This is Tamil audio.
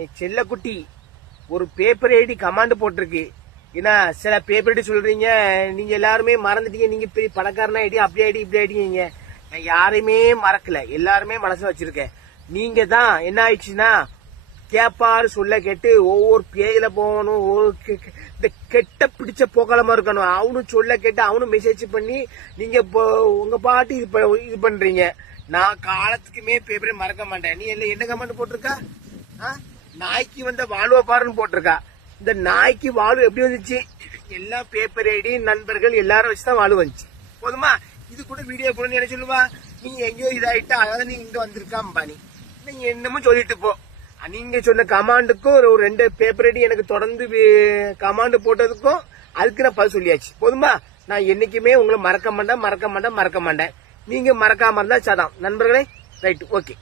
என் செல்லக்குட்டி ஒரு பேப்பர் ஐடி கமாண்ட் போட்டிருக்கு. ஏன்னா சில பேப்பர் ஐடி சொல்றீங்க, நீங்க எல்லாருமே மறந்துட்டீங்க, நீங்க பெரிய பணக்காரனா ஐடி அப்படி ஐடி இப்படி ஐடிங்க. நான் யாரையுமே மறக்கல, எல்லாருமே மனசுல வச்சிருக்கேன். நீங்க தான் என்ன ஆயிடுச்சுன்னா கேப்பாரு சொல்ல கேட்டு ஒவ்வொரு பேஜில போகணும், இந்த கெட்ட பிடிச்ச போக்காலமா இருக்கணும். அவனும் சொல்ல கேட்டு அவனும் மெசேஜ் பண்ணி நீங்க உங்க பாட்டு இது பண்றீங்க. நான் காலத்துக்குமே பேப்பரே மறக்க மாட்டேன். நீ என்ன கமெண்ட் போட்டிருக்கா? நாய்க்கு வந்த வாழ்வ பாருன்னு போட்டிருக்கா. இந்த நாய்க்கு வாழ்வு எப்படி வந்துச்சு? எல்லா பேப்பர் ஐடி நண்பர்கள் எல்லாரும் வச்சுதான் வாழ்வு வந்துச்சு. போதுமா? இது கூட வீடியோ போட என்ன சொல்லுவா, நீ எங்கேயோ இதாயிட்டா அதாவது நீ இங்க வந்திருக்காம்பா, நீங்க என்னமோ சொல்லிட்டு போ. நீங்க சொன்ன கமாண்டுக்கும் ஒரு 2 பேப்பர் ஐடி எனக்கு தொடர்ந்து கமாண்ட் போட்டதுக்கும் அதுக்கு நான் பதில் சொல்லியாச்சு. போதுமா? நான் என்னைக்குமே உங்களை மறக்க மாட்டேன். நீங்க மறக்காம இருந்தா சாதான் நண்பர்களே. Right, okay.